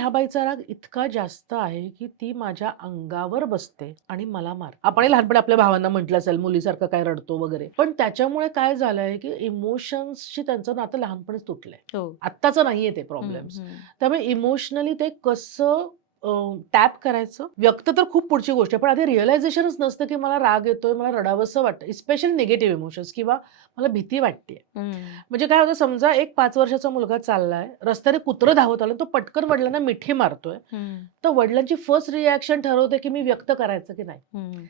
ह्या बाईचा राग इतका जास्त आहे, की ती माझ्या अंगावर बसते आणि मला मारते. आपणही लहानपणी आपल्या भावांना म्हटलं असेल, मुलीसारखं काय रडतो वगैरे. पण त्याच्यामुळे काय झालंय, की इमोशन्सशी त्यांचं नातं लहानपणीच तुटलंय. हो. आत्ताचं नाहीये ते हं, प्रॉब्लेम्स. हं. त्यामुळे इमोशनली ते कसं टॅप करायचं, व्यक्त तर खूप पुढची गोष्ट आहे. पण आधी रिअलायझेशनच नसतं, की मला राग येतोय, मला रडावंसं वाटतं. स्पेशली निगेटिव्ह इमोशन्स किंवा मला भीती वाटतेय. हं. म्हणजे काय होतं समजा एक 5 वर्षाचा मुलगा चाललाय, रस्त्याने कुत्रं धावत आलं, तो पटकन वडिलांना मिठी मारतोय. हं. तर वडिलांची फर्स्ट रिएक्शन ठरवते, की मी व्यक्त करायचं की नाही. हं.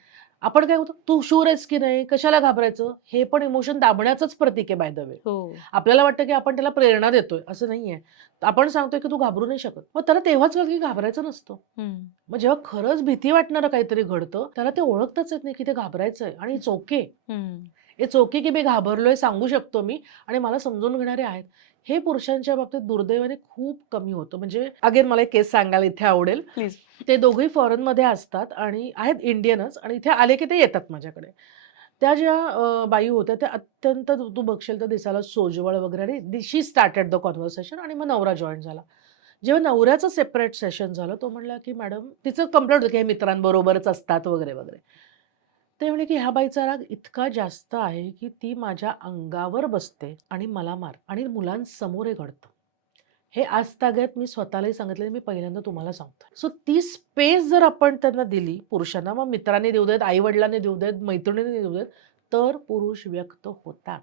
आपण काय होतं, "तू शूर आहेस की नाही? कशाला घाबरायचं?" हे पण इमोशन दाबण्याचंच प्रतीक आहे बाय द वे. हो. आपल्याला वाटतं, की आपण त्याला प्रेरणा देतोय, असं नाहीये. आपण सांगतोय, की "तू घाबरू नाही शकत." मग त्याला तेव्हाच कळतं, की घाबरायचं नसतं. हं. मग जेव्हा खरंच भीती वाटणारं काहीतरी घडतं, त्याला ते ओळखताच येत नाही, की ते घाबरायचंय आणि इट्स ओके. हं. इट्स ओके, की मी घाबरलोय सांगू शकतो मी आणि मला समजून घेणारे आहेत. हे पुरुषांच्या बाबतीत दुर्दैवाने खूप कमी होतं. म्हणजे अगेन मला एक केस सांगायला इथे आवडेल. प्लीज. ते दोघंही फॉरेनमध्ये असतात आणि आहेत इंडियनच आणि इथे आले की ते येतात माझ्याकडे. त्या ज्या बाई होत्या त्या अत्यंत तू बघशील तर दिसायला सोज्वळ वगैरे आणि शी स्टार्टेड द कन्व्हर्सेशन आणि मग नवरा जॉइन झाला. जेव्हा नवऱ्याचं सेपरेट सेशन झालं, तो म्हणला, की "मॅडम" तिचं कंप्लेंट होतं, की हे मित्रांबरोबरच असतात वगैरे, वगैरे. ते म्हणे, की "ह्या बाईचा राग इतका जास्त आहे, की ती माझ्या अंगावर बसते आणि मला मारते आणि मुलांसमोर हे घडतं." हे आजतागत मी स्वतःलाही सांगितलेलं मी पहिल्यांदा तुम्हाला सांगतोय. सो ती स्पेस जर आपण त्यांना दिली पुरुषांना, मग मित्रांनी देऊ देत, आई-वडिलांनी देऊ देत, मैत्रिणींनी देऊ देत, तर पुरुष व्यक्त होतात.